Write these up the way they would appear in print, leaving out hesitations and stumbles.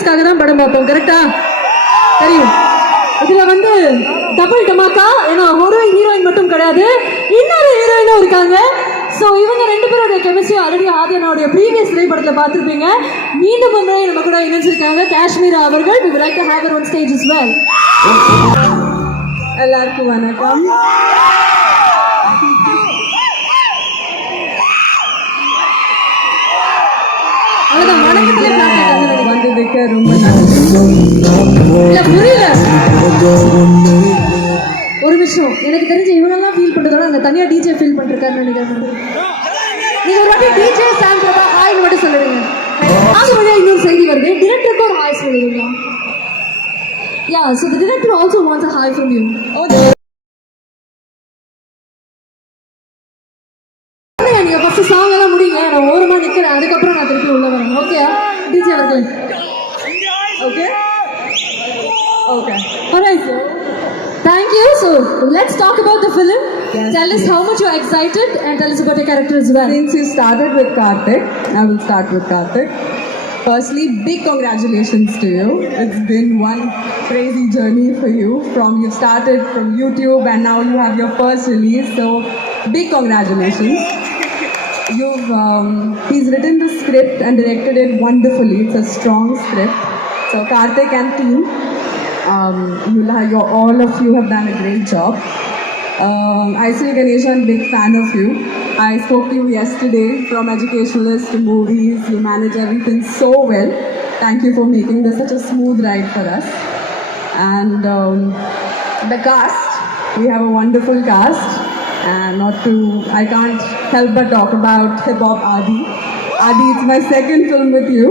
எக்ஸ்பீரியன்ஸ்க்காக தான் படம் பார்ப்போம். கரெக்டா? தெரியும். இதுல வந்து டபுள் டமாக்கா. ஏன்னா ஒரு ஹீரோயின் மட்டும் கிடையாது, இன்னொரு ஹீரோயினும் இருக்காங்க. ஸோ இவங்க ரெண்டு பேரோட கெமிஸ்ட்ரி ஆல்ரெடி ஆதியனோடைய ப்ரீவியஸ் திரைப்படத்தில் பார்த்துருப்பீங்க. மீண்டும் ஒன்றை நம்ம கூட இணைஞ்சிருக்காங்க காஷ்மீரா அவர்கள். We would like to have her on stage as well. எல்லாருக்கும் வணக்கம். அவ்வளோதான், வணக்கத்திலே வந்ததுக்கு ரொம்ப நன்றி. புரியல, ஒரு விஷயம் எனக்கு தெரிஞ்சு இவங்கெல்லாம் ஃபீல் பண்ணுறதோட அந்த தனியாக டிஜே ஃபீல் பண்ணிருக்காருன்னு நினைக்கிறேன். நீங்கள் ஒரு வாட்டி டிஜே சாங் பிரபா ஹாய்னு மட்டும் சொல்லுவீங்க. அது வழியாக இன்னொரு செய்தி வருது, டிரெக்டருக்கு ஒரு ஹாய் சொல்லுவீங்களா? Yeah, so the director also wants a hi from you. நீங்கள் ஃபஸ்ட்டு சாங் எல்லாம் முடியுங்க, நான் ஓரமாக நிற்கிறேன், அதுக்கப்புறம் நான் திருப்பி உள்ள வரேன். ஓகே டிஜே அவர்கள்? Okay okay, alright sir. Thank you. So let's talk about the film. Yes, tell us how much you're excited and tell us about your character as well. Since you started with Karthik, I will start with Karthik. Firstly, big congratulations to you. It's been one crazy journey for you. You started from YouTube and now you have your first release. So big congratulations. He's written the script and directed it wonderfully. It's a strong script. So Karthik and team, all of you have done a great job. Aisri Ganesh, I'm a big fan of you. I spoke to you yesterday. From educationalist to movies, you manage everything so well. Thank you for making this such a smooth ride for us. And the cast, we have a wonderful cast. And I can't help but talk about Hip Hop Adi. Adi, it's my second film with you,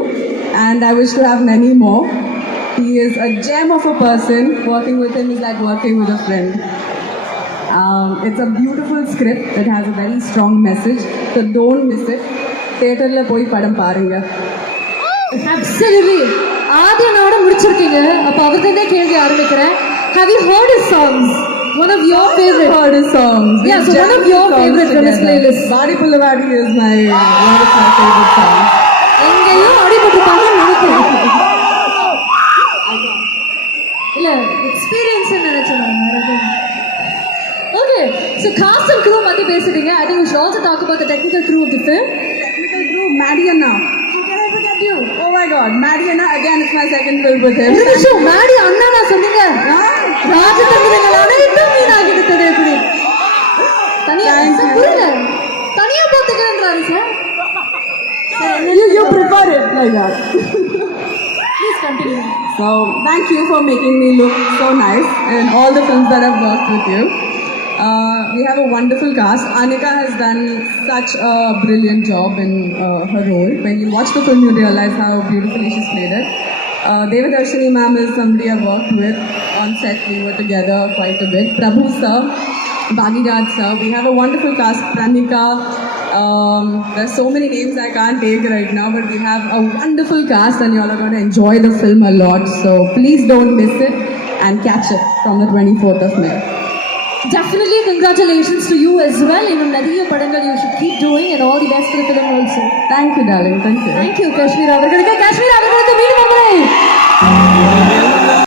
and I wish to have many more. He is a gem of a person. Working with him is like working with a friend. It's a beautiful script that has a very strong message, so don't miss it. Theatre la poi padam paarenga. Absolutely. ஆதியனோட முடிச்சிருக்கீங்க, அப்போ அவர்கிட்டே கேள்வி ஆரம்பிக்கிறேன். Have you heard his songs? One of your favorite. Heard his songs. Yeah, so one of your favorite from his playlist. Vaadi Pullavadi is one of my favorite songs. எங்கேயும் அடிபட்டுப்பாங்கன்னு நினைக்கிறேன். இல்ல experience நினைச்சேன். Okay, so cast and crew பத்தி பேசிட்டீங்க. I think we should also talk about the technical crew of the film. Technical crew, Maddie Anna. How can I forget you? Oh my God, Maddie Anna, again it's my second film with him. ஒரு நிமிஷம், Maddie Anna நான் சொன்னீங்க. ராஜதந்திரங்கள் அனைத்தும் வீணாகிவிட்டது. எப்படி தனியா புரியல, தனியா பார்த்துக்கிறேன்றாரு sir. You prefer it like that. Please continue. So thank you for making me look so nice in all the films that I've worked with you. We have a wonderful cast. Anika has done such a brilliant job in her role. When you watch the film, you realize how beautifully she's played it. Devadarshini ma'am is somebody I've worked with on set. We were together quite a bit. Prabhu sir, Bhagiraj sir. We have a wonderful cast. Pranika. There's so many names I can't take right now, but we have a wonderful cast and you all are going to enjoy the film a lot. So please don't miss it and catch it from the 24th of May. Definitely congratulations to you as well. இன்னும் நிறைய படங்கள் you should keep doing and all the best for the film also. Thank you darling. Thank you. Thank you Kashmira அவர்களுக்கு. காஷ்மீரா அவர்களுக்கு மீண்டும் ஒருமுறை